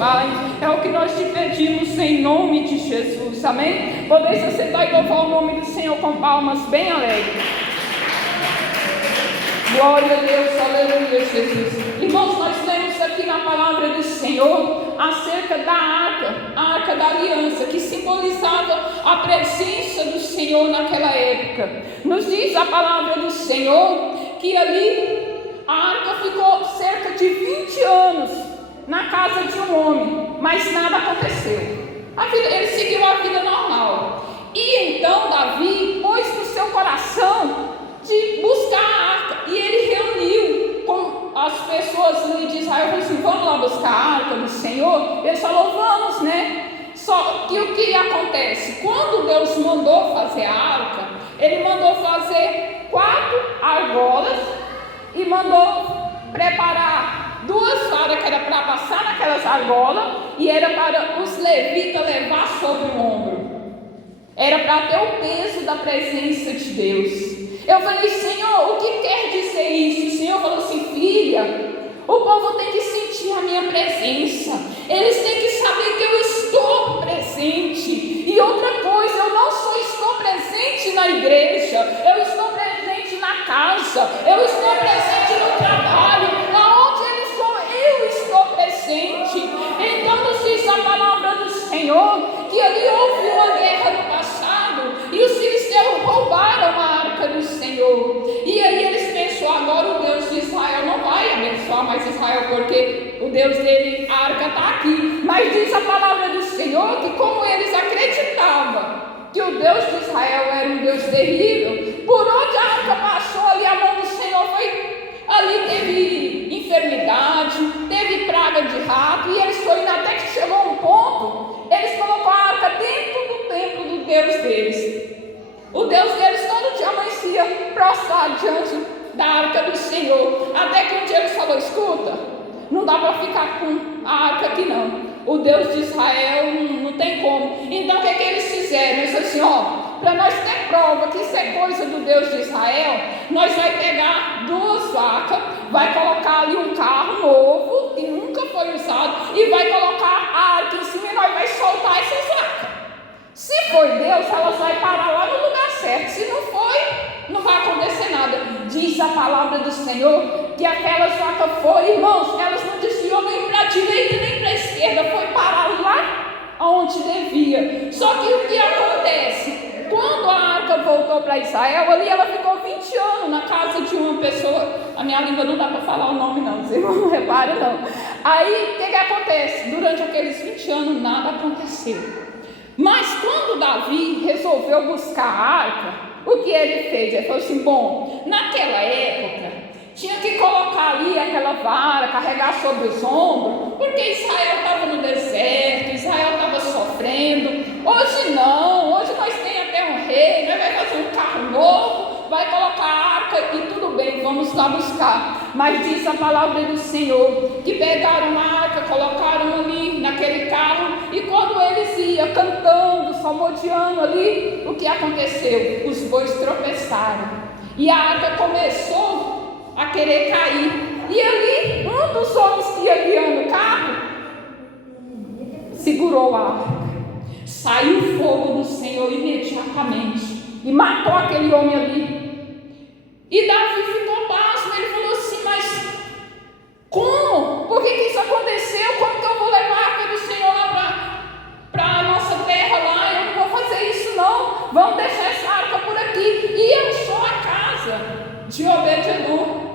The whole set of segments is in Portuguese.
Pai. É o que nós te pedimos em nome de Jesus, amém? Podeis aceitar e louvar o nome do Senhor com palmas bem alegres. Glória a Deus, aleluia, Jesus. Irmãos, nós lemos aqui na palavra do Senhor acerca da arca da aliança, que simbolizava a presença do Senhor naquela época. Nos diz a palavra do Senhor que ali a arca ficou cerca de 20 anos na casa de um homem, mas nada aconteceu. Ele seguiu a vida normal. E então Davi pôs no seu coração de buscar a arca, e ele reuniu com as pessoas de Israel, falou assim: vamos lá buscar a arca do Senhor. Eles falaram: vamos, né? Só que o que acontece? Quando Deus mandou fazer a arca, ele mandou fazer 4 argolas e mandou preparar 2 varas que era para passar naquelas argolas, e era para os levitas levar sobre o ombro. Era para ter o peso da presença de Deus. Eu falei: Senhor, o que quer dizer isso? O Senhor falou assim: filha, o povo tem que sentir a minha presença. Eles têm que saber que eu estou presente. E outra coisa, eu não só estou presente na igreja, eu estou presente na casa, eu estou presente no trabalho, aonde ele estou, eu estou presente. Então nos diz a palavra do Senhor que ali houve uma guerra no passado e os filisteus roubaram a arca do Senhor. E aí eles pensaram: agora o Deus de Israel não vai abençoar mais Israel, porque o Deus dele, a arca está aqui. Mas diz a palavra do Senhor que, como eles acreditavam que o Deus de Israel era um Deus terrível, por onde a arca passou ali, a mão do Senhor foi. Ali teve enfermidade, teve praga de rato, e eles foram até que chegou um ponto, eles colocaram a arca dentro do templo do Deus deles. O Deus deles todo dia amanhecia prostrado diante da arca do Senhor, até que um dia eles falaram: escuta, não dá para ficar com a arca aqui não, o Deus de Israel não tem como. Então o que eles fizeram? Eles disseram assim: ó, para nós ter prova que isso é coisa do Deus de Israel, nós vai pegar 2 vacas, vai colocar ali um carro novo, que nunca foi usado, e vai colocar a arca em cima, e nós vai soltar essas vacas. Se foi Deus, elas vão parar lá no lugar certo. Se não foi, não vai acontecer nada. Diz a palavra do Senhor que aquelas vacas foram, irmãos, elas não desviou nem para a direita nem para a esquerda, foi parar lá onde devia. Só que o que acontece? Quando a arca voltou para Israel, ali ela ficou 20 anos na casa de uma pessoa. A minha língua não dá para falar o nome não, vocês não reparam não. Aí, o que acontece? Durante aqueles 20 anos nada aconteceu. Mas quando Davi resolveu buscar a arca, o que ele fez? Ele falou assim: bom, naquela época tinha que colocar ali aquela vara, carregar sobre os ombros, porque Israel estava no deserto, Israel estava sofrendo. Hoje não, hoje nós temos até um rei, nós vamos fazer um carro novo, vai colocar a arca e tudo bem, vamos lá buscar. Mas diz a palavra do Senhor que pegaram a arca, colocaram ali naquele carro, e quando eles iam cantando, salmodiando ali, o que aconteceu? Os bois tropeçaram e a arca começou a querer cair. E ali, um dos homens que ia guiando o carro segurou a arca. Saiu fogo do Senhor imediatamente e matou aquele homem ali. E Davi ficou pasmo. Ele falou assim: mas como? Por que isso aconteceu? Como que eu vou levar a arca do Senhor lá para a nossa terra lá? Eu não vou fazer isso não. Vamos deixar essa arca por aqui. E eu sou a casa de Obed-edom.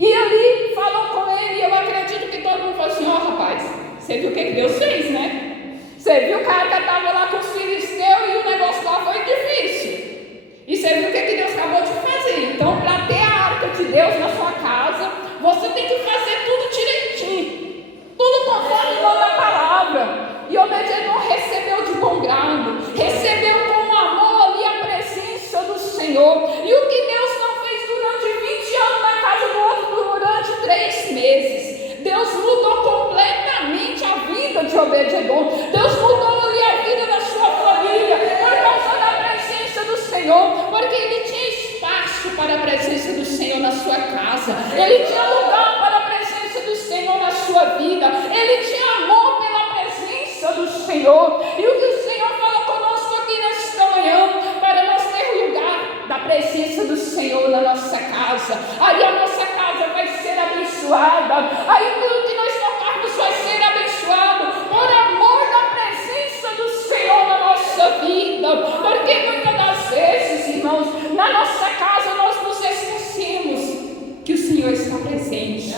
E ali falou com ele, e eu acredito que todo mundo falou assim: ó, rapaz, você viu o que Deus fez, né? Você viu que a arca estava lá com os filisteus e o negócio lá foi difícil. E você viu o que Deus acabou de fazer. Então, para ter a arca de Deus na sua casa, você tem que fazer tudo direitinho, tudo conforme manda a palavra. E Obed-edom recebeu de bom grado, recebeu com amor ali a presença do Senhor. E o que Deus não fez durante 20 anos na casa do outro, durante 3 meses, Deus mudou completamente a vida de Obed-edom. Deus mudou ali a vida da sua família por causa da presença do Senhor, porque ele tinha espaço para a presença do Senhor na sua casa, ele tinha lugar para a presença do Senhor na sua vida, ele tinha amor Senhor. E o que o Senhor fala conosco aqui nesta manhã, para nós ter lugar da presença do Senhor na nossa casa. Aí a nossa casa vai ser abençoada. Aí tudo que nós tocarmos vai ser abençoado, por amor da presença do Senhor na nossa vida. Porque muitas das vezes, irmãos, na nossa casa nós nos esquecemos que o Senhor está presente.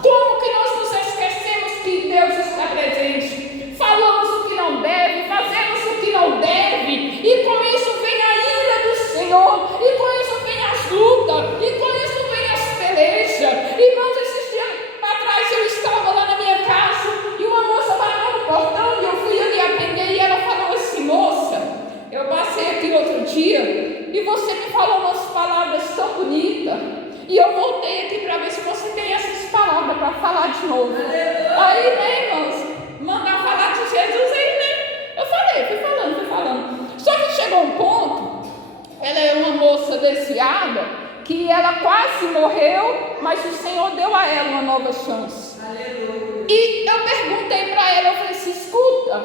Como que nós nos esquecemos que Deus está presente? Falamos o que não deve, fazemos o que não deve, e com isso vem a ira do Senhor, e com isso vem as lutas, e com isso vem as pelejas. Irmãos, esses dias atrás eu estava lá na minha casa e uma moça bateu no portão e eu fui ali atender, e ela falou assim: moça, eu passei aqui outro dia e você me falou umas palavras tão bonitas, e eu voltei aqui para ver se você tem essas palavras para falar de novo. Aí, né, irmãos, mandar falar de Jesus aí, né? Eu falei, fui falando. Só que chegou um ponto, ela é uma moça desviada, que ela quase morreu, mas o Senhor deu a ela uma nova chance. Aleluia. E eu perguntei para ela, eu falei assim: escuta,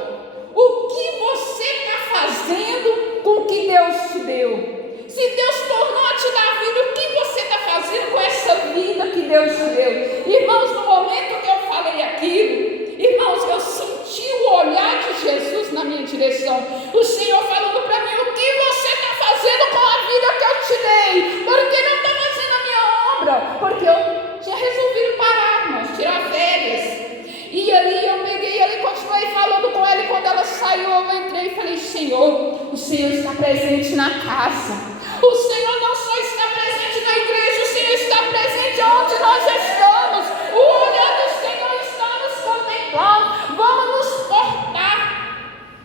o que você está fazendo com o que Deus te deu? Se Deus tornou a te dar vida, o que você está fazendo com essa vida que Deus te deu? Irmãos, no momento que eu falei aquilo, irmãos, eu senti o olhar de Jesus na minha direção. O Senhor falando para mim: o que você está fazendo com a vida que eu te dei? Porque não está fazendo a minha obra? Porque eu tinha resolvido parar, irmãos, tirar férias. E ali eu peguei ela e continuei falando com ela, e quando ela saiu eu entrei e falei: Senhor, o Senhor está presente na casa. O Senhor não só está presente na igreja, o Senhor está presente onde nós estamos. O olhar do Senhor está nos contemplando. Vamos nos portar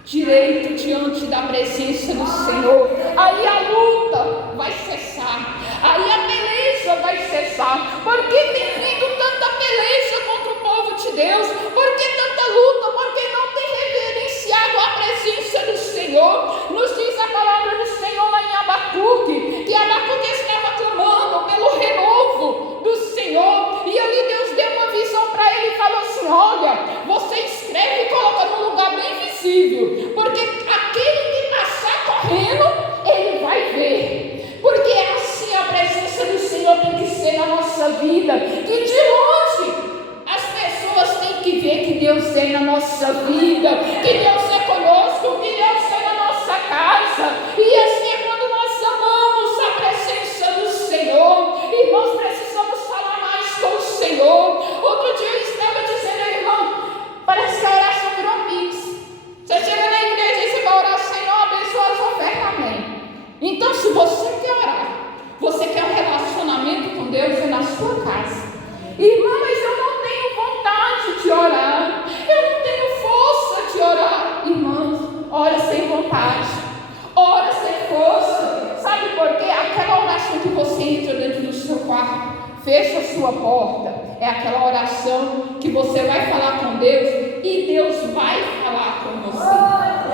direito diante da presença do Senhor. Aí a luta vai cessar, aí a peleja vai cessar. Porque tem vindo tanta peleja contra o povo de Deus? Por que tanta luta? Porque não tem reverenciado a presença do Senhor. Nos diz a palavra do Senhor lá em Abacuque, que Abacuque estava clamando pelo renovo do Senhor, e ali Deus deu uma visão para ele e falou assim: olha, você escreve e coloca num lugar bem visível, porque aquele que passar correndo, ele vai ver. Porque é assim a presença do Senhor tem que ser na nossa vida, que de longe as pessoas têm que ver que Deus é na nossa vida, que Deus é conosco, que Deus é na nossa casa. E assim é quando nós amamos a presença do Senhor. Irmãos, precisamos falar mais com o Senhor. Outro dia eu estava dizendo: irmão, parece que a oração virou mix. Você chega na igreja e você vai orar: Senhor, abençoa as ofertas, amém. Então, se você quer orar, você quer um relacionamento com Deus, é na sua casa. Irmã, mas eu não tenho vontade de orar, eu não tenho força de orar. Irmãos, ora sem vontade, ora sem força. Sabe por quê? Aquela oração que você entra dentro do seu quarto, fecha a sua porta, é aquela oração que você vai falar com Deus e Deus vai falar com você.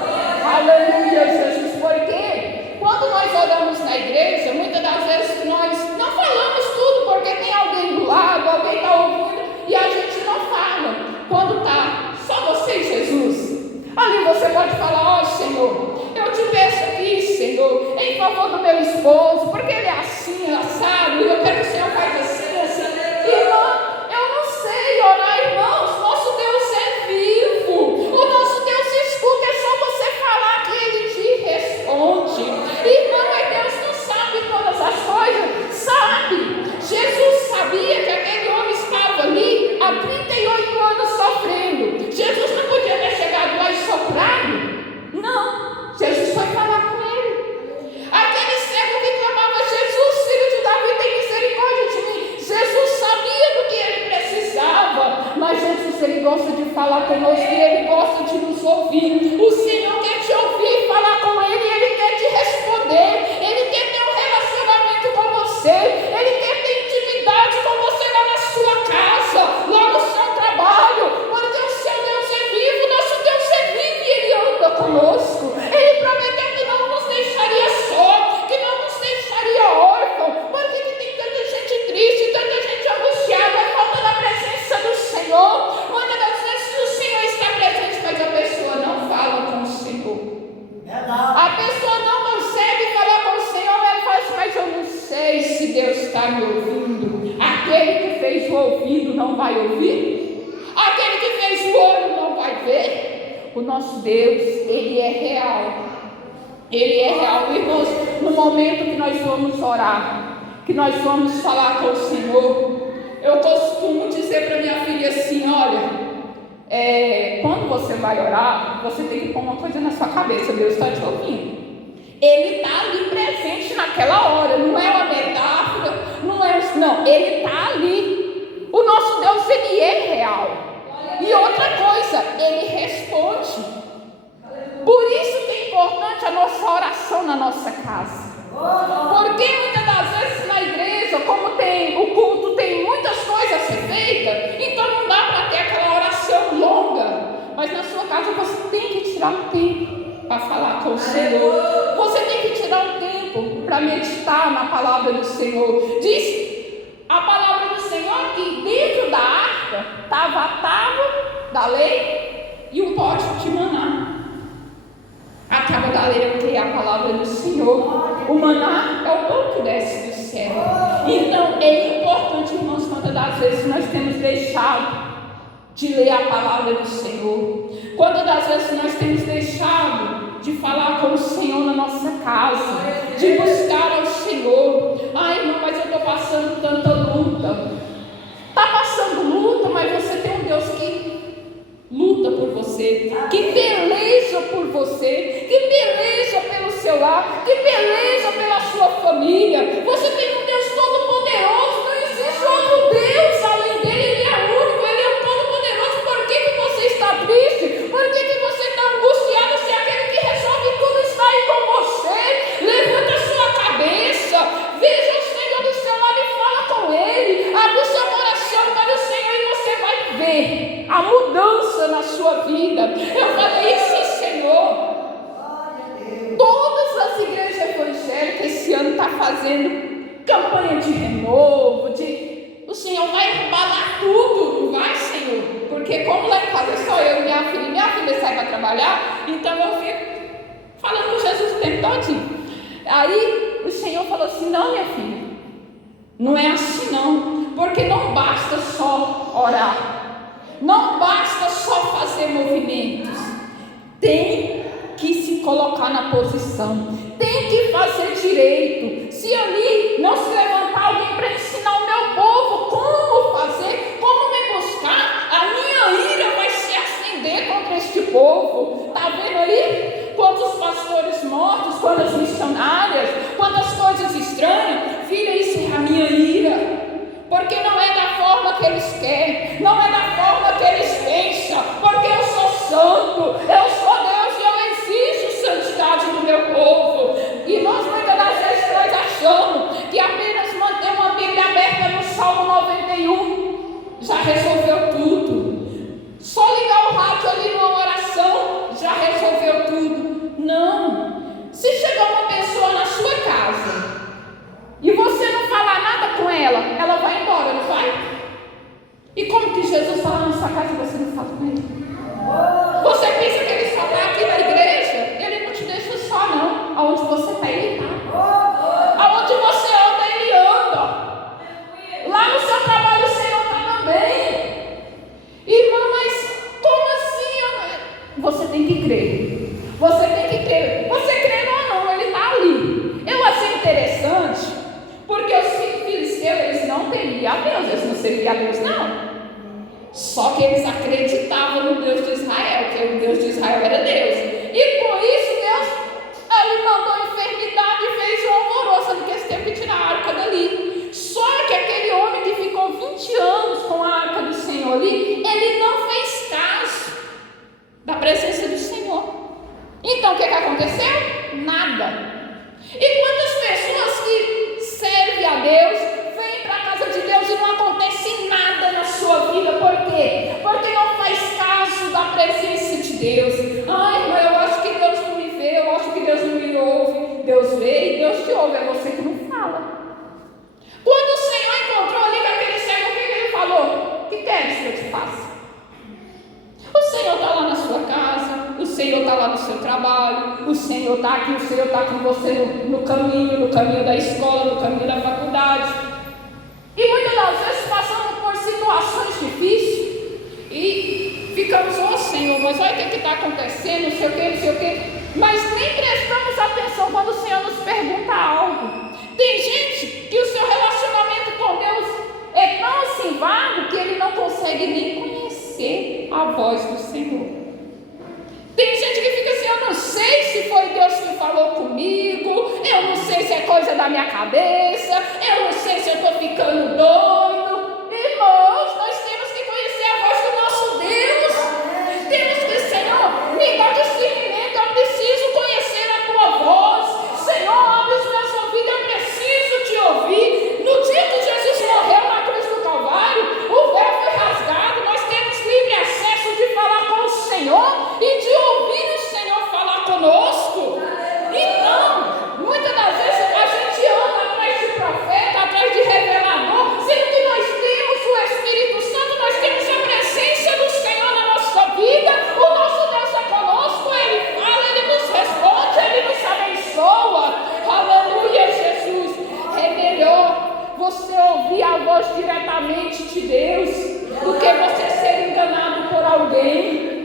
Aleluia, Jesus. Porque quando nós oramos na igreja, muitas das vezes nós não falamos tudo, porque tem alguém do lado, alguém está ouvindo, e a gente não fala. Quando está só você e Jesus, ali você pode falar: ó Senhor, eu te peço aqui, Senhor, em favor do meu esposo, porque ele é assim, assado, e eu quero que o Senhor faça assim, assim. Irmã, eu não sei orar, irmãos. Nosso Deus é vivo, o nosso Deus escuta, é só você falar que ele te responde. Irmã, mas Deus não sabe todas as coisas? Sabe. Jesus sabia que aquele homem estava ali há 38 anos sofrendo. Jesus não podia ter chegado lá e soprado? Não, Jesus foi falar com ele. Aquele cego que clamava: Jesus, filho de Davi, tem misericórdia de mim. Jesus sabia do que ele precisava, mas Jesus, ele gosta de falar conosco e ele gosta de nos ouvir. O Senhor quer te ouvir, falar com ele, e ele quer te responder. Ele quer ter um relacionamento com você, ele quer ter intimidade com você lá na sua casa, lá no seu trabalho, porque o seu Deus é vivo, nosso Deus é vivo e ele anda conosco. Ele prometeu que não nos deixaria só, que não nos deixaria órfão. Por que tem tanta gente triste, tanta gente angustiada? É falta da presença do Senhor. Muitas das vezes o Senhor está presente, mas a pessoa não ouvir, aquele que fez o olho não vai ver. O nosso Deus, Ele é real. Ele é real, irmãos. No momento que nós vamos orar, que nós vamos falar com o Senhor, eu costumo dizer para minha filha assim: olha, quando você vai orar, você tem que pôr uma coisa na sua cabeça: Deus está te ouvindo. Ele está ali presente naquela hora, não é uma metáfora, não, Ele está ali. O nosso Deus, Ele é real. E outra coisa, Ele responde. Por isso que é importante a nossa oração na nossa casa. Porque muitas das vezes na igreja, como o culto tem muitas coisas a ser feitas, então não dá para ter aquela oração longa. Mas na sua casa você tem que tirar um tempo para falar com o Senhor. Você tem que tirar um tempo para meditar na palavra do Senhor. Diz a palavra do Senhor que dentro da arca estava a tábua da lei e um pote de maná. A tábua da lei é o que? A palavra do Senhor. O maná é o pão que desce do céu. Então é importante, irmãos, quantas das vezes nós temos deixado de ler a palavra do Senhor, quantas das vezes nós temos deixado de falar com o Senhor na nossa casa, de buscar ao Senhor. Ai, irmão, mas eu estou passando tanta luta. Está passando luta, mas você tem um Deus que luta por você, que peleja por você, que peleja pelo seu lar, que peleja pela sua família. Você tem um Deus todo-poderoso, não existe outro Deus além dele. Ele é único, Ele é o todo-poderoso. Por que você está triste? Por que você está angustiado? Se aquele que resolve tudo está aí com você, levanta a sua cabeça, veja o Senhor do seu lado e fala com Ele, abre o seu coração para o Senhor e você vai ver a mudança na sua vida. Eu falei assim: Senhor, todas as igrejas evangélicas esse ano estão fazendo campanha de renovo, o Senhor vai abalar tudo, não vai, Senhor? Porque como lá em casa só eu e minha filha sai para trabalhar, então eu fico falando com Jesus o tempo todinho. Aí o Senhor falou assim: não, minha filha, não é assim não, porque não basta só orar, não basta só fazer movimentos, tem que se colocar na posição, tem que fazer direito. Se ali não se levantar alguém para ensinar o meu povo como fazer, como me buscar, a minha ira vai se acender contra este povo. Está vendo aí? Quantos pastores mortos, quantas missionárias, quantas coisas estranhas. Filha, isso é a minha ira. Porque não é da forma que eles querem, não é da forma que eles pensam, porque eu sou santo, eu sou Deus e eu exijo santidade do meu povo. E nós muitas das vezes nós achamos que apenas manter uma Bíblia aberta no Salmo 91 já resolveu tudo. Só ligar o rádio ali numa oração já resolveu tudo. Não. Se chegar uma pessoa na sua casa e você não falar nada com ela, ela vai embora, não vai? E como que Jesus está lá na sua casa e você não fala com ele? Você pensa que ele só está aqui na igreja? Ele não te deixa só, não. Aonde você está, ele está. Aonde você anda, ele anda. Lá no seu trabalho, o Senhor está também. Irmão, mas como assim? Você tem que crer. Você tem que crer. Você crê ou não, ele está ali. Eu achei interessante, porque os filisteus, eles não temiam a Deus, eles não serviam a Deus, não. Só que eles acreditavam no Deus de Israel, que o Deus de Israel era Deus. E por isso Deus, ele mandou enfermidade e fez um alvoroço ali, que eles teve que tirar a arca dali. Só que aquele homem que ficou 20 anos com a arca do Senhor ali, ele não fez caso da presença do Senhor. Então o que aconteceu? Nada. E quantas pessoas que servem a Deus, vêm para a casa de Deus e não acontece nada na sua vida? Por quê? Porque não faz caso da presença de Deus. Ai, mas eu acho que Deus não me vê, eu acho que Deus não me ouve. Deus vê e Deus te ouve, é você que não fala. Quando o Senhor encontrou ali com aquele cego, o que ele falou? O que queres que eu te faça? O Senhor está lá na sua casa, o Senhor está lá no seu trabalho, o Senhor está aqui, o Senhor está com você no caminho da escola, no caminho da faculdade. E muitas das vezes passamos por situações difíceis. ficamos, ô Senhor, mas olha o que está acontecendo, não sei o que, mas nem prestamos atenção quando o Senhor nos pergunta algo. Tem gente que o seu relacionamento com Deus é tão assim vago que ele não consegue nem conhecer a voz do Senhor. Tem gente que fica assim, eu não sei se foi Deus que falou comigo, eu não sei se é coisa da minha cabeça, eu não sei se eu estou ficando doido. Irmãos, nós temos que conhecer a voz do nosso Deus. Temos que, Senhor, me dá discernimento, eu preciso conhecer a tua voz. Senhor, abre os meus ouvidos, eu preciso te ouvir. No dia que Jesus morreu na cruz do Calvário, o véu foi rasgado, nós temos livre acesso de falar com o Senhor e de ouvir o Senhor falar conosco. Então, muitas das vezes a gente anda atrás de profeta, atrás de revelador, sendo que nós temos o Espírito Santo, nós temos a presença do Senhor na nossa vida. O nosso Deus é conosco, Ele fala, Ele nos responde, Ele nos abençoa. Aleluia, Jesus. É melhor você ouvir a voz diretamente de Deus do que você ser enganado por alguém.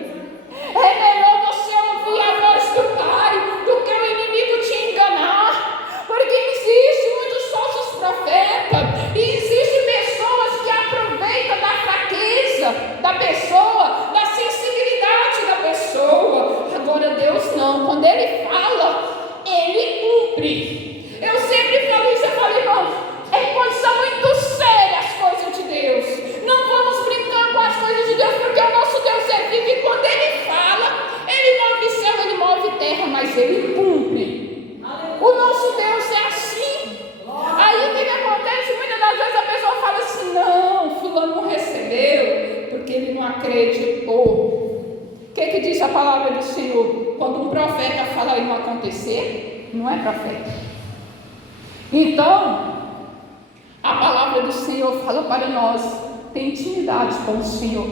É melhor você ouvir a voz do Pai do que o inimigo te enganar, porque existem muitos falsos profetas e existem pessoas que aproveitam da fraqueza da pessoa, da sensibilidade da pessoa. Agora Deus não, quando Ele fala, Ele cumpre. Eu sempre falo isso, eu falo, irmãos, é coisa muito séria as coisas de Deus. Não vamos brincar com as coisas de Deus, porque o nosso Deus é vivo e quando Ele fala, Ele move céu, Ele move terra, mas Ele cumpre. O nosso Deus é assim. Aí o que acontece? Muitas das vezes a pessoa fala assim, não, fulano não recebeu, porque ele não acreditou. O que diz a palavra do Senhor? Quando um profeta fala e não acontecer, não é profeta. Então, a palavra do Senhor fala para nós ter intimidade com o Senhor,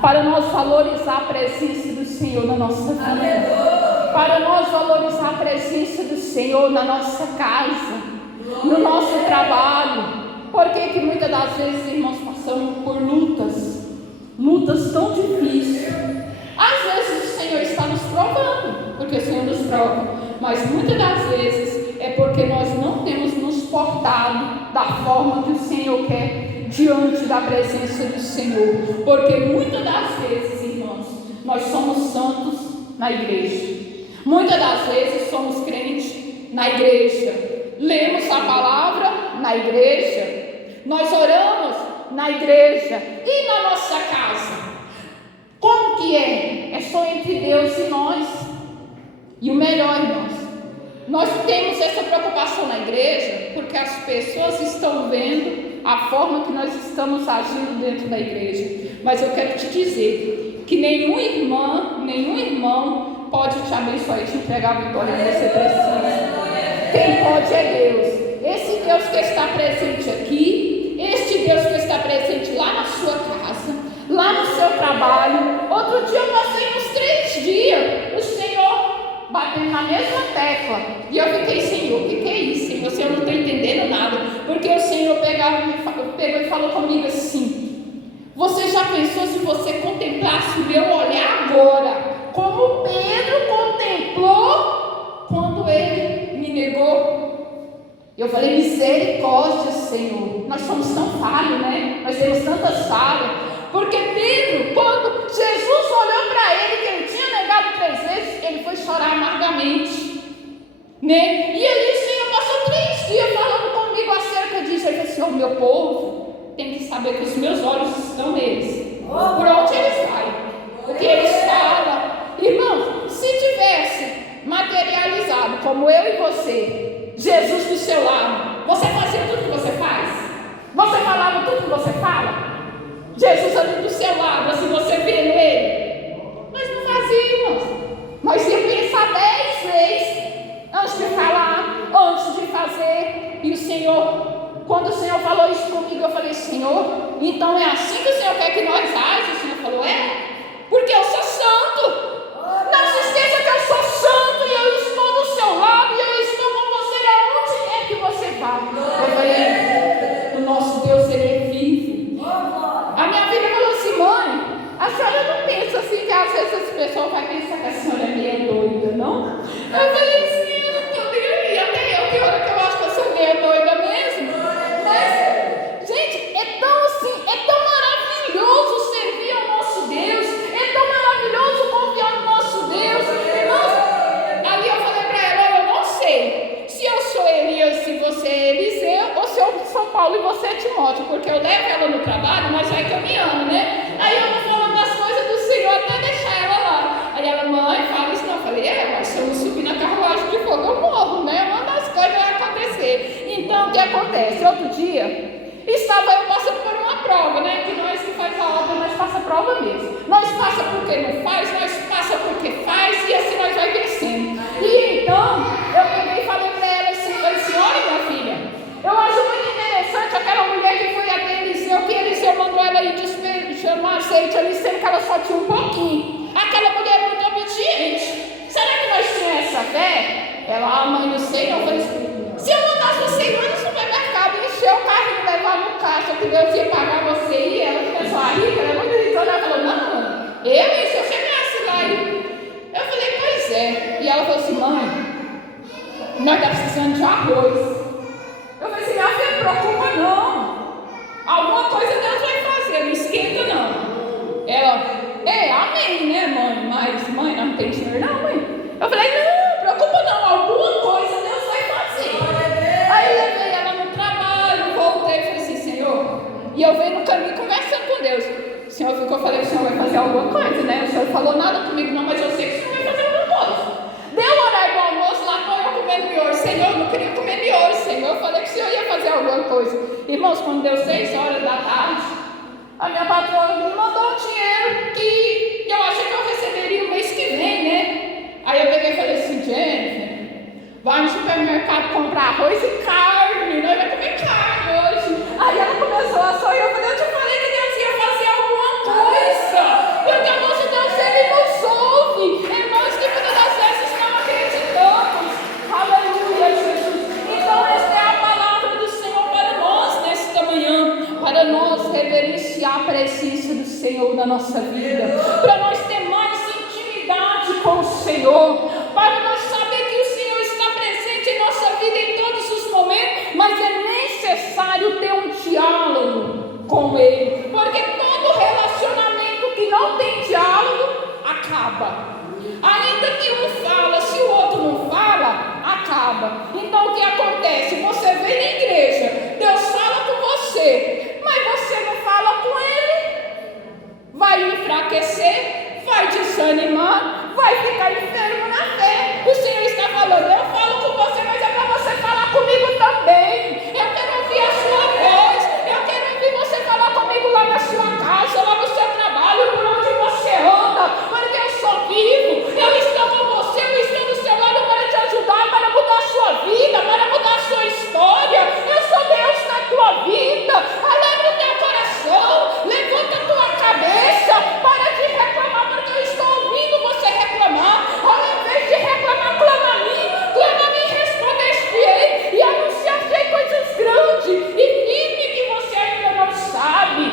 para nós valorizar a presença do Senhor na nossa vida, para nós valorizar a presença do Senhor na nossa casa, no nosso trabalho. Porque que muitas das vezes, irmãos, passamos por lutas tão difíceis. Às vezes o Senhor está nos provando, porque o Senhor nos prova, mas muitas das vezes é porque nós não temos nos portado da forma que o Senhor quer diante da presença do Senhor. Porque muitas das vezes, irmãos, nós somos santos na igreja, muitas das vezes somos crentes na igreja, lemos a palavra na igreja, nós oramos na igreja e na nossa casa. Como que é? É só entre Deus e nós. E o melhor, irmãos, nós temos essa preocupação na igreja porque as pessoas estão vendo a forma que nós estamos agindo dentro da igreja. Mas eu quero te dizer que nenhuma irmã, nenhum irmão pode te abençoar e te entregar a vitória que você precisa. Quem pode é Deus. Esse Deus que está presente aqui, este Deus que está presente lá na sua casa, lá no seu trabalho. Outro dia nós temos 3 dias, o Senhor batendo na mesma tecla, e eu fiquei, Senhor, o que é isso, Senhor? Eu não estou entendendo nada, porque o Senhor pegou e falou comigo assim: você já pensou se você contemplasse o meu olhar agora, como Pedro contemplou quando ele me negou? Eu falei, misericórdia, Senhor, nós somos tão falhos, né? Nós temos tantas falhas, porque Pedro, quando Jesus olhou para ele, que ele tinha negado 3 vezes, ele foi chorar amargamente, né? E ali o Senhor passou 3 dias falando comigo acerca disso. Ele falou assim, o meu povo tem que saber que os meus olhos estão neles, por onde eles vão, o que eles falam. Irmãos, se tivesse materializado como eu e você, Jesus do seu lado, você fazia tudo que você faz? Você falava tudo que você fala? Jesus ali do seu lado, assim, você vendo ele? Nós não fazíamos. Nós íamos pensar 10 vezes antes de falar, antes de fazer. E o Senhor, quando o Senhor falou isso comigo, eu falei, Senhor, então é assim que o Senhor quer que nós agimos? O Senhor falou, porque eu sou santo. Não se esqueça que eu sou santo e eu estou do seu lado e eu estou com você aonde é que você vai. Eu falei, o nosso Deus, Ele é vivo. A minha filha falou assim, mãe, a senhora vezes esse pessoal vai pensar que a senhora é meio doida, não? Eu falei assim, eu não tô nem aí, até eu, tem hora que eu acho que eu sou meio doida mesmo. Mas, gente, é tão assim, é tão maravilhoso servir ao nosso Deus, é tão maravilhoso confiar no nosso Deus. Irmãos, ali eu falei para ela, eu não sei se eu sou Elias, se você é Eliseu, ou se eu sou Paulo e você é Timóteo, porque eu levo ela no trabalho, mas vai caminhando, né? Aí eu vou falando das coisas do Senhor até deixar ela lá. Aí ela, mãe, fala isso não. Eu falei, mas se eu não subir na carruagem de fogo, eu morro, né? Uma das coisas vai acontecer. Então, o que acontece? Outro dia, estava eu passando por uma prova, né? Que nós que faz a obra, nós passa prova mesmo. Nós passa porque não faz, nós passa porque faz, e assim nós vai vencendo. E então, eu peguei e falei para ela assim, olha minha filha, eu acho muito interessante aquela mulher que foi até Eliseu, que Eliseu mandou ela ir despejar no azeite ali, sendo que ela só tinha um pouquinho. Aquela mulher é muito obediente. Será que nós tínhamos essa fé? Ela, mãe, não sei, não. Eu falei assim, se eu mandasse você ir lá no supermercado, encher o carro e levar no caixa, que Deus ia pagar você e ela começou a rir, ela é muito risada. Ela falou, não, se eu chegasse lá eu falei, pois é. E ela falou assim, mãe, nós estamos precisando de arroz. Eu falei assim, minha filha, não preocupa não. Alguma coisa Deus vai fazer, não esquenta não. Ela, amém, né, mãe? Mas, mãe, não tem dinheiro não, mãe. Eu falei, não, preocupa não, alguma coisa Deus vai fazer. Aí eu levei ela no trabalho, voltei e falei assim, Senhor. E eu venho no caminho conversando com Deus. O Senhor viu que eu falei, o Senhor vai fazer alguma coisa, né? O Senhor falou nada comigo não, mas eu sei que o Senhor vai fazer alguma coisa. Deu o horário do almoço, lá estou eu comendo miojo. Senhor, eu não queria comer miojo, Senhor. Eu falei que o Senhor ia fazer alguma coisa. Irmãos, quando deu 6 horas da tarde, a minha patroa me mandou um dinheiro que eu achei que eu receberia o mês que vem, né? Aí eu peguei e falei assim, Jennifer, vai no supermercado comprar arroz e carne, nós vamos comer carne hoje. Aí ela começou a sorrir, eu falei, eu te falei que Deus ia fazer alguma coisa, porque o nosso Deus, Ele nos ouve. Irmãos, que muitas das vezes não acreditamos. Aleluia, Jesus. Então esta é a palavra do Senhor para nós nesta manhã, para nós reverenciar a presença do Senhor na nossa vida, para nós ter mais intimidade com o Senhor, para nós saber que o Senhor está presente em nossa vida em todos os momentos, mas é necessário ter um diálogo com Ele, porque todo relacionamento que não tem diálogo acaba. Ainda que um fala, se o outro não fala, acaba. Então o que acontece? Você vem na igreja, Deus fala com você, mas você não fala com Ele, vai enfraquecer, vai desanimar, vai ficar enfermo na fé. O Senhor está falando, eu falo com você, mas é para você falar comigo também. Eu quero ouvir a sua voz, eu quero ouvir você falar comigo lá na sua casa, lá no seu trabalho, por onde você anda, porque eu sou vivo, eu estou com você, eu estou do seu lado para te ajudar, para mudar a sua vida, para mudar a sua história. Eu sou Deus na tua vida. Alegra o teu coração, levanta a tua cabeça, para de reclamar, porque eu estou ouvindo você reclamar. Ao invés de reclamar, clama a mim, responder-te-ei e anunciar-te coisas grandes e firmes que você ainda não sabe.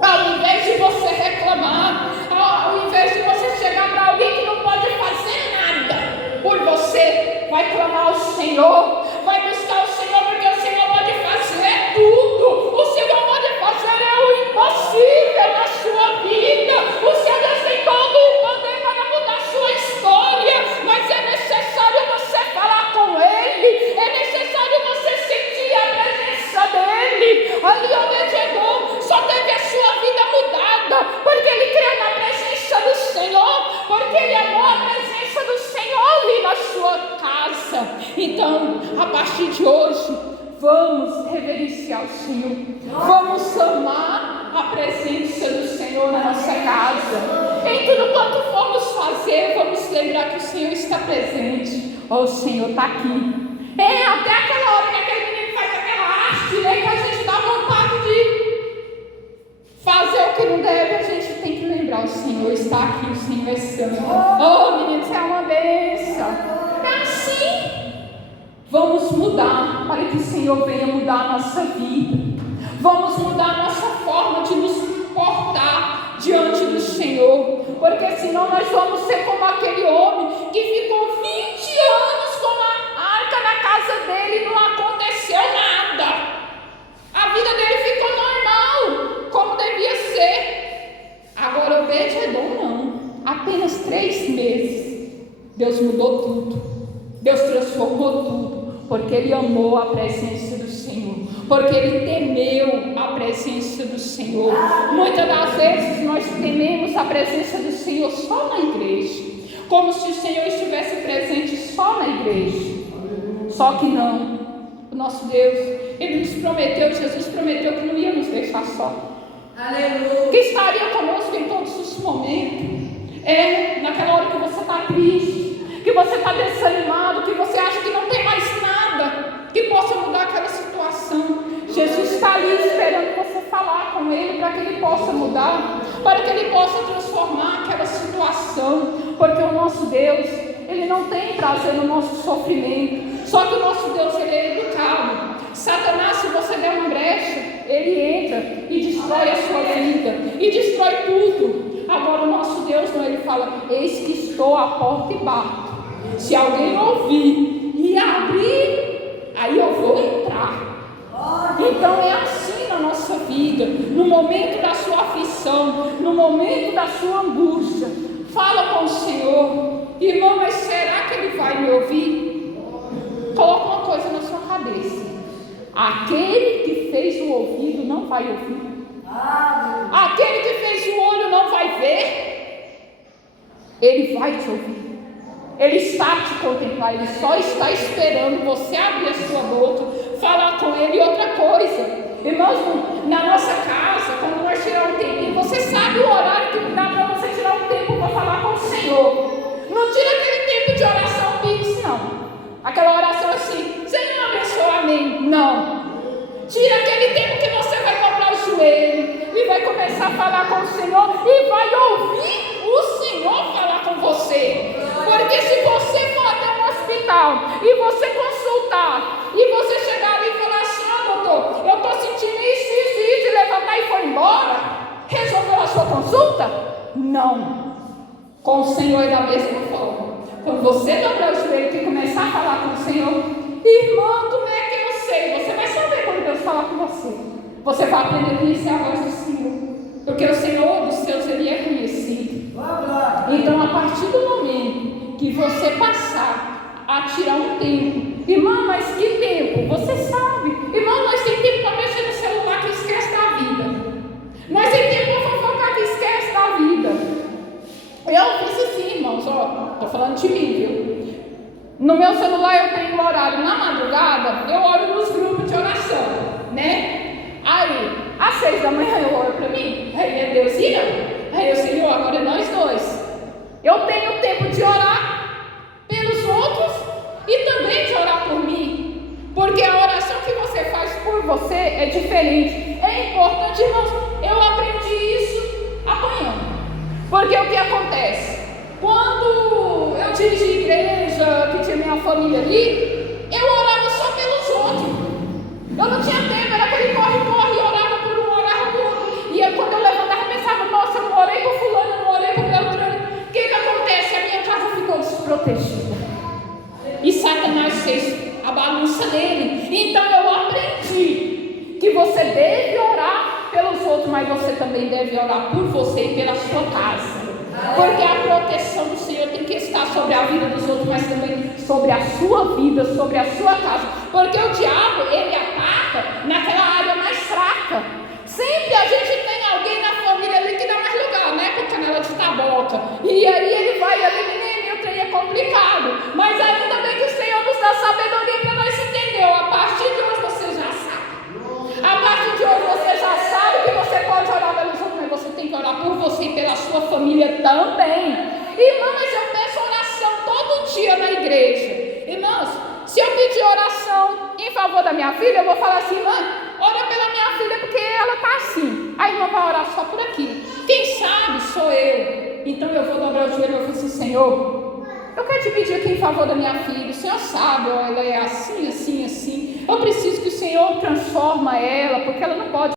Ao invés de você reclamar, ao invés de você chegar para alguém que não pode fazer nada por você, vai clamar ao Senhor, vai buscar o Senhor, porque o Senhor pode fazer tudo. O Senhor pode fazer o impossível na sua vida. O Senhor Deus tem todo o poder para mudar a sua história, mas é necessário você falar com Ele, é necessário você sentir a presença dEle. Ali onde chegou, só teve a sua vida mudada, porque ele creu na presença do Senhor, porque ele amou a presença do Senhor ali na sua casa. Então, a partir de hoje, vamos reverenciar o Senhor, vamos amar a presença do Senhor na nossa casa. Em tudo quanto formos fazer, vamos lembrar que o Senhor está presente. O Senhor está aqui. Até aquela hora que aquele menino faz aquela arte, né, que a gente dá vontade de fazer o que não deve, a gente tem que lembrar, o Senhor está aqui, o Senhor é santo. Oh, menino, isso é uma bênção. É assim. Vamos mudar, para que o Senhor venha mudar a nossa vida. Vamos mudar a nossa forma de nos portar diante do Senhor. porque senão nós vamos ser como aquele homem que ficou 20 anos com a arca na casa dele e não aconteceu nada. A vida dele ficou normal, como devia ser. Agora Obed-Edom não, apenas 3 meses, Deus mudou tudo, Deus transformou tudo, porque ele amou a presença do Senhor, porque ele temeu a presença do Senhor. Muitas das vezes nós tememos a presença do Senhor só na igreja, como se o Senhor estivesse presente só na igreja. Só que não, o nosso Deus, ele nos prometeu, Jesus prometeu que não ia nos deixar só. Aleluia. Que estaria conosco em todos os momentos. Naquela hora que você está triste, que você está desanimado, que você acha que não tem mais nada que possa mudar aquela situação, Jesus está ali esperando você falar com Ele para que Ele possa mudar, para que Ele possa transformar aquela situação, porque o nosso Deus, Ele não tem prazer no nosso sofrimento, só que o nosso Deus, Ele é educado. Satanás, se você der uma brecha, ele entra e destrói a sua vida, e destrói tudo. Agora o nosso Deus não, ele fala: eis que estou à porta e bato, se alguém ouvir e abrir, aí eu vou entrar. Então é assim na nossa vida, no momento da sua aflição, no momento da sua angústia, fala com o Senhor. Irmão, mas será que Ele vai me ouvir? Coloca uma coisa na sua cabeça: aquele que fez o ouvido não vai ouvir, aquele que fez o olho não vai ver. Ele vai te ouvir, Ele está a te contemplar, Ele só está esperando você abrir a sua boca, falar com Ele. E outra coisa, irmãos, na nossa casa, quando nós tiramos um tempinho, você sabe o horário que dá para você tirar um tempo para falar com o Senhor. Não tira aquele tempo de oração pix, não. Aquela oração assim: Senhor abençoa, amém. Não. Tira aquele tempo que você vai dobrar o joelho e vai começar a falar com o Senhor e vai ouvir o Senhor falar com você. Porque se você for até um hospital e você consultar e você chegar ali e falar assim: doutor, eu estou sentindo isso, e levantar e for embora, resolveu a sua consulta? Não. Com o Senhor é da mesma forma. Quando você dobrar o joelho e começar a falar com o Senhor, irmão, como é que eu sei? Você vai saber quando Deus falar com você. Você vai aprender a conhecer a voz do Senhor, porque o Senhor dos seus, Ele é conhecido. Então, a partir do momento que você passar a tirar um tempo, irmão, mas que tempo? Você sabe, irmão, nós temos tempo para mexer no celular que esquece da vida. Nós temos tempo para fofocar que esquece da vida. Eu fiz assim, irmãos, estou falando de mim, viu? No meu celular eu tenho um horário na madrugada, eu oro nos grupos de oração, né? Aí, às 6 da manhã eu oro para mim, aí é Deus e eu. Aí eu, Senhor, agora é nós dois. Eu tenho tempo de orar pelos outros e também de orar por mim, porque a oração que você faz por você é diferente. É importante, irmãos, eu aprendi isso apanhando. Porque o que acontece? Quando eu dirigi igreja, que tinha minha família ali, eu orava só pelos outros. Eu não tinha tempo, era aquele corre-corre, orava por um, orava por outro. E quando eu levantava, eu pensava: nossa, eu não orei por fulano, eu não orei por Beltrano. O que acontece? A minha casa ficou desprotegida. E Satanás fez a bagunça dele. Então eu aprendi que você deve orar pelos outros, mas você também deve orar por você e pela sua casa. Porque a proteção do Senhor tem que estar sobre a vida dos outros, mas também sobre a sua vida, sobre a sua casa. Porque o diabo, ele ataca naquela área mais fraca. Sempre a gente tem alguém na família ali que dá mais lugar, né? Com canela de taboca. E aí ele vai ali, menino, o trem é complicado. Mas ainda bem que o Senhor nos dá sabedoria para nós entender. A partir de hoje você já sabe. A partir de hoje você já sabe que você pode orar pelos outros, mas você tem que orar por você e pela sua família também. Irmãos, eu peço oração todo dia na igreja. Irmãos, se eu pedir oração em favor da minha filha, eu vou falar assim: irmã, ora pela minha filha porque ela está assim. A irmã vai orar só por aqui. Quem sabe sou eu. Então eu vou dobrar o joelho e eu vou assim: Senhor, eu quero te pedir aqui em favor da minha filha. O Senhor sabe, ó, ela é assim, assim, assim. Eu preciso que o Senhor transforma ela, porque ela não pode